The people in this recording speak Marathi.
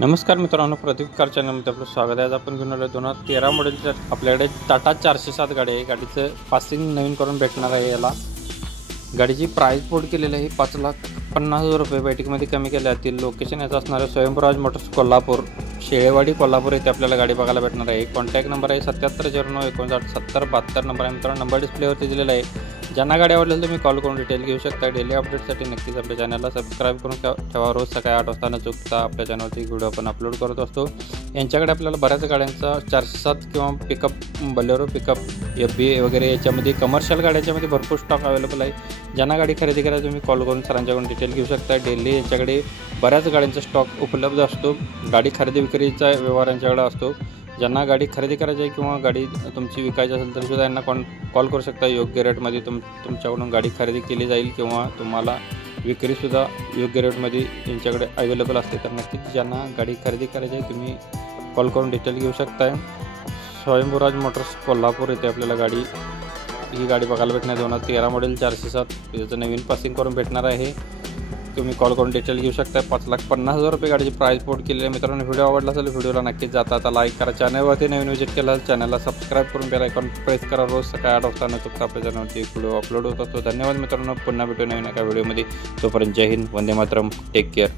नमस्कार मित्रांनो, प्रदीप कार चॅनलमध्ये आपलं स्वागत आहे। आज आपण घेऊन आलो 2013 मॉडेलच्या आपल्याकडे टाटा 407 गाडी आहे। गाडीचं पासिंग नवीन करून भेटणार आहे। याला गाडीची प्राइस बोर्ड केलेली आहे 5,50,000 रुपये। बैठकीमध्ये कमी केले जातील। लोकेशन याचं असणार आहे स्वयंभराज मोटर्स कोल्हापूर, शेळेवाडी कोल्हापूर येथे आपल्याला गाडी बघायला भेटणार आहे। कॉन्टॅक्ट नंबर आहे 7709597072 नंबर आहे मित्रांनो। नंबर डिस्प्लेवरती दिलेला आहे। ज्यांना गाडी आवडली तुम्ही कॉल करून डिटेल घेऊ शकता। डेली अपडेटसाठी नक्कीच आपल्या चॅनलला सबस्क्राईब करून ठेवा। रोज सकाळी 8 वाजता न चुकता आपल्या चॅनलवरती व्हिडिओ आपण अपलोड करत असतो। यांच्याकडे आपल्याला बऱ्याच गाड्यांचा 407 किंवा पिकअप, बलेरो पिकअप, FB वगैरे याच्यामध्ये कमर्शियल गाड्यांच्यामध्ये भरपूर स्टॉक अवेलेबल आहे। ज्यांना गाडी खरेदी करायची तुम्ही कॉल करून सरांच्याकडून डिटेल घेऊ शकता। डेली यांच्याकडे बऱ्याच गाड्यांचा स्टॉक उपलब्ध असतो। गाडी खरेदी विक्रीचा व्यवहार यांच्याकडे असतो। ज्यांना गाडी खरेदी करायची आहे किंवा गाडी तुमची विकायची असेल तर सुद्धा यांना कॉल करू शकता। योग्य रेटमध्ये तुमच्याकडून गाडी खरेदी केली जाईल किंवा तुम्हाला विक्रीसुद्धा योग्य रेटमध्ये यांच्याकडे अवेलेबल असते। तर नक्कीच ज्यांना गाडी खरेदी करायची आहे तुम्ही कॉल करून डिटेल घेऊ शकताय। स्वयंभराज मोटर्स कोल्हापूर येथे आपल्याला ही गाडी बघायला भेटणार 2013 मॉडेल 407 याचं नवीन पासिंग करून भेटणार आहे। तुम्ही कॉल करून डिटेल घेऊ शकता। 5,50,000 रुपये गाडीची प्राइस बोर्ड केलेली आहे। मित्रांनो, व्हिडिओ आवडला असेल व्हिडिओला नक्कीच जाता लाईक करा। चॅनलवरती नवीन विजिट केला चॅनलला सबस्क्राईब करून बेल आयकॉन प्रेस करा। रोज सकाळी 8 वाजता न चुकता आपल्या चॅनलवरती व्हिडिओ अपलोड होत असतो। धन्यवाद मित्रांनो, पुन्हा भेटू नवीन एका व्हिडिओमध्ये। तोपर्यंत जय हिंद, वंदे मातरम, टेक केअर।